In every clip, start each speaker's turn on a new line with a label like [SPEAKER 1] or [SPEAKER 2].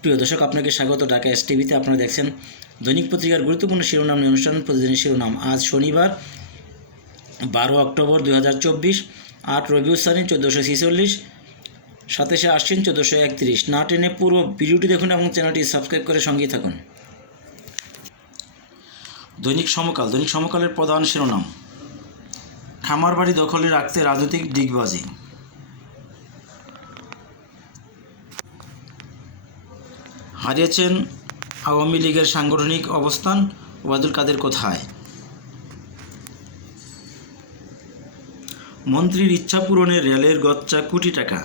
[SPEAKER 1] প্রিয় দর্শক, আপনাকে স্বাগত ঢাকা এস টিভিতে আপনারা দেখছেন দৈনিক পত্রিকার গুরুত্বপূর্ণ শিরোনাম নিয়ে অনুষ্ঠান। প্রতিদিনের শিরোনাম, আজ শনিবার, বারো অক্টোবর দুই হাজার চব্বিশ। আট রবিউসানি চোদ্দোশো ছিচল্লিশ। সাতাশে আশ্বিন, চোদ্দোশো একত্রিশ। না টেনে পুরো ভিডিওটি দেখুন এবং চ্যানেলটি সাবস্ক্রাইব করে সঙ্গেই থাকুন। দৈনিক সমকাল, দৈনিক সমকালের প্রধান শিরোনাম। খামার বাড়ি দখলে রাখতে রাজনৈতিক দিগবাজি হারিয়েছেন আওয়ামী লীগের সাংগঠনিক অবস্থান ওয়াদুল কাদের কোথায়? মন্ত্রীর ইচ্ছা পূরণে রেলের গচ্চা কোটি টাকা,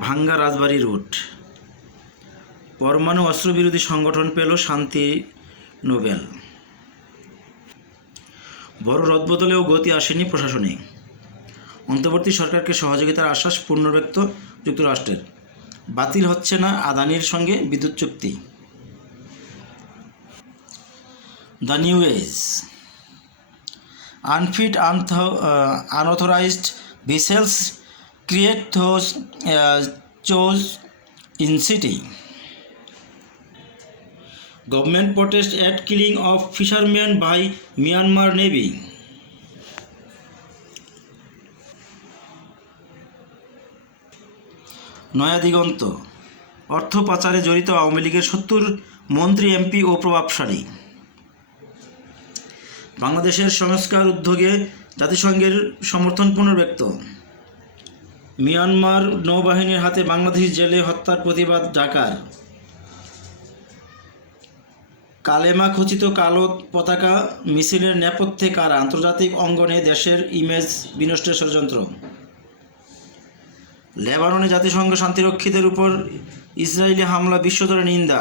[SPEAKER 1] ভাঙ্গা রাজবাড়ি রুট। পরমাণু অস্ত্রবিরোধী সংগঠন পেল শান্তি নোবেল। বড় রদবদলেও গতি আসেনি প্রশাসনে। অন্তর্বর্তী সরকারকে সহযোগিতার আশ্বাস পুনর্ব্যক্ত যুক্তরাষ্ট্রের। বাতিল হচ্ছে না আদানির সঙ্গে বিদ্যুৎ চুক্তি। The new age unfit আনথ unauthorised vessels create those chaos in city government protest at killing of fisherman by Myanmar navy Naya Diganta অর্থ পাচারে জড়িত আওয়ামী লীগের সত্তর মন্ত্রী, এমপি ও প্রভাবশালী। বাংলাদেশের সংস্কার উদ্যোগে জাতিসংঘের সমর্থন পুনর্ব্যক্ত। মিয়ানমার নৌবাহিনীর হাতে বাংলাদেশ জেলে হত্যার প্রতিবাদ ঢাকার। কালেমা খচিত কালো পতাকা, মিছিলের নেপথ্যে কারা আন্তর্জাতিক অঙ্গনে দেশের ইমেজ বিনষ্টের ষড়যন্ত্র। লেবাননে জাতিসংঘ শান্তিরক্ষীদের উপর ইসরায়েলি হামলা বিশ্বজুড়ে নিন্দা।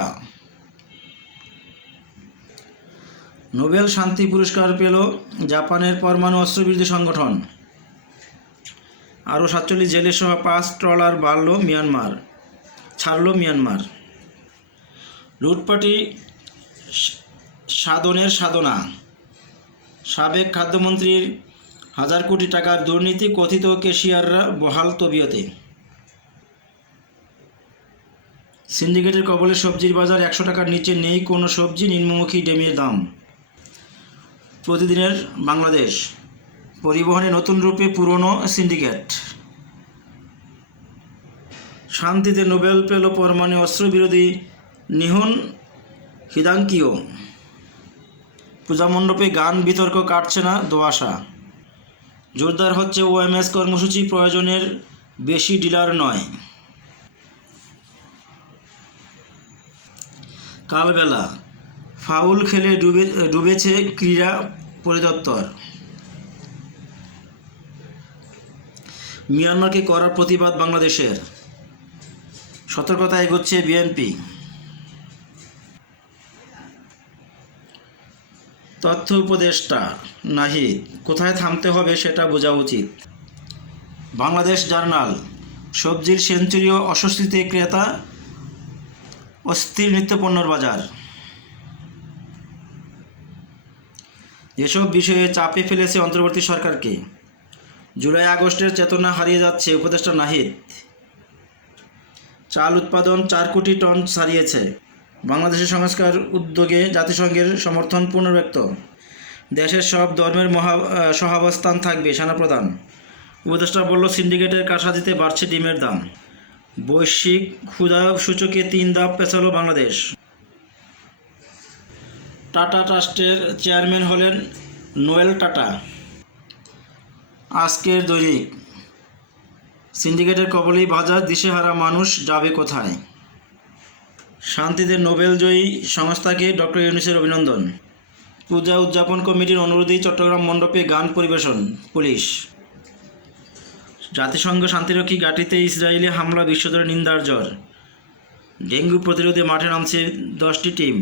[SPEAKER 1] নোবেল শান্তি পুরস্কার পেল জাপানের পরমাণু অস্ত্রবিরোধী সংগঠন। আরও সাতচল্লিশ জেলে সহ পাঁচ ট্রলার বাড়ল মিয়ানমার, ছাড়ল মিয়ানমার। লুটপাটি সাধনের সাধনা। সাবেক খাদ্যমন্ত্রীর হাজার কোটি টাকার দুর্নীতি কথিত কেশিয়াররা বহাল তবিয়তে। সিন্ডিকেটের কবলে সবজির বাজার একশো টাকার নিচে নেই, কোনো সবজি, নিম্নমুখী ডেমের দাম। প্রতিদিনের বাংলাদেশ। পরিবহনে নতুন রূপে পুরনো সিন্ডিকেট। শান্তিতে নোবেল পেল পরমাণু অস্ত্রবিরোধী নিহন হিদাঙ্কিও। পূজামণ্ডপে গান বিতর্ক কাটছে না দোয়াশা জোরদার হচ্ছে ওএমএস কর্মসূচি, প্রয়োজনের বেশি ডিলার নয়। কালবেলা, ফাউল খেলে ডুবে, ডুবেছে ক্রীড়া পরিদপ্তর। মিয়ানমারকে করার প্রতিবাদ বাংলাদেশের। সতর্কতা এগোচ্ছে বিএনপি। তথ্য উপদেষ্টা নাহিদ, কোথায় থামতে হবে সেটা বোঝা উচিত। বাংলাদেশ জার্নাল, সবজির সেঞ্চুরিও অস্বস্তিতে ক্রেতা অস্থির নিত্যপণ্যর বাজার। এসব বিষয়ে চাপে ফেলেছে অন্তর্বর্তী সরকারকে। জুলাই আগস্টের চেতনা হারিয়ে যাচ্ছে উপদেষ্টা নাহিদ। চাল উৎপাদন চার কোটি টন ছাড়িয়েছে। বাংলাদেশের সংস্কার উদ্যোগে জাতিসংঘের সমর্থন পুনর্ব্যক্ত। দেশের সব ধর্মের মহা, সহাবস্থান থাকবে সেনাপ্রধান। উপদেষ্টা বলল, সিন্ডিকেটের কারসাজিতে বাড়ছে ডিমের দাম। বৈশ্বিক ক্ষুধা সূচকে তিন ধাপ পেছালো বাংলাদেশ। টাটা ট্রাস্টের চেয়ারম্যান হলেন নোয়েল টাটা। আজকের দৈনিক। সিন্ডিকেটের কবলেই বাজার দিশেহারা মানুষ যাবে কোথায়? শান্তিতে নোবেলজয়ী সংস্থাকে ডক্টর ইউনিসের অভিনন্দন। পূজা উদযাপন কমিটির অনুরোধেই চট্টগ্রাম মণ্ডপে গান পরিবেশন, পুলিশ। জাতিসংঘ শান্তিরক্ষী ঘাঁটিতে ইসরায়েলি হামলা বিশ্বজুড়ে নিন্দার জ্বর। ডেঙ্গু প্রতিরোধে মাঠে নামছে দশটি টিম।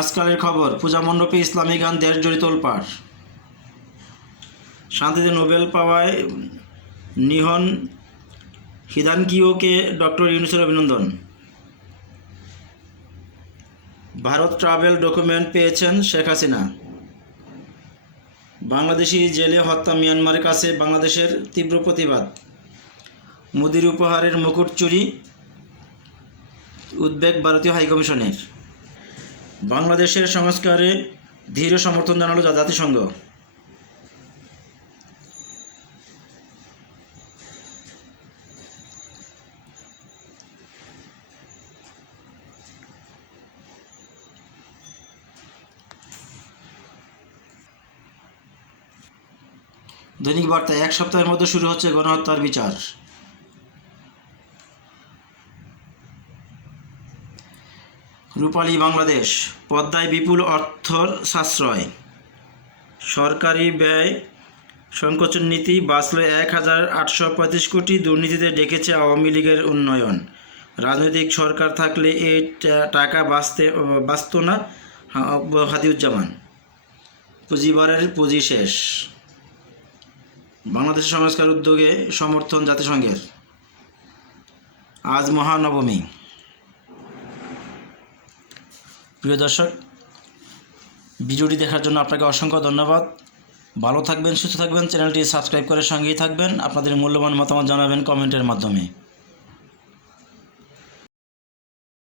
[SPEAKER 1] আজকালের খবর, পূজা মণ্ডপে ইসলামী গান দেশ জড়িত তোলপাড়। শান্তিতে নোবেল পাওয়ায় নিহন হিদানকিওকে ডক্টর ইউনুসের অভিনন্দন। ভারত ট্রাভেল ডকুমেন্ট পেয়েছেন শেখ হাসিনা। বাংলাদেশি জেলে হত্যা মিয়ানমারের কাছে বাংলাদেশের তীব্র প্রতিবাদ। মোদির উপহারের মুকুট চুরি, উদ্বেগ ভারতীয় হাইকমিশনের। বাংলাদেশের সংস্কারে ধীর সমর্থন জানালো জাতিসংঘ। দৈনিক বার্তা, এক সপ্তাহের মধ্যে শুরু হচ্ছে গণহত্যার বিচার। রূপালী বাংলাদেশ, পদ্মায় বিপুল অর্থ সাশ্রয়। সরকারি ব্যয় সংকোচন নীতি বাঁচল এক হাজার আটশো পঁয়ত্রিশ কোটি দুর্নীতিতে ডেকেছে আওয়ামী লীগের উন্নয়ন। রাজনৈতিক সরকার থাকলে এই টাকা বাঁচতে, বাঁচত না হাদিউজ্জামান। পুঁজিবারের পুঁজি শেষ। বাংলাদেশ সংস্কার উদ্যোগে সমর্থন জাতিসংঘের। আজ মহানবমী। প্রিয় দর্শক, ভিডিওটি দেখার জন্য আপনাকে অসংখ্য ধন্যবাদ। ভালো থাকবেন, সুস্থ থাকবেন, চ্যানেলটি সাবস্ক্রাইব করে সঙ্গেই থাকবেন। আপনাদের মূল্যবান মতামত জানাবেন কমেন্টের মাধ্যমে।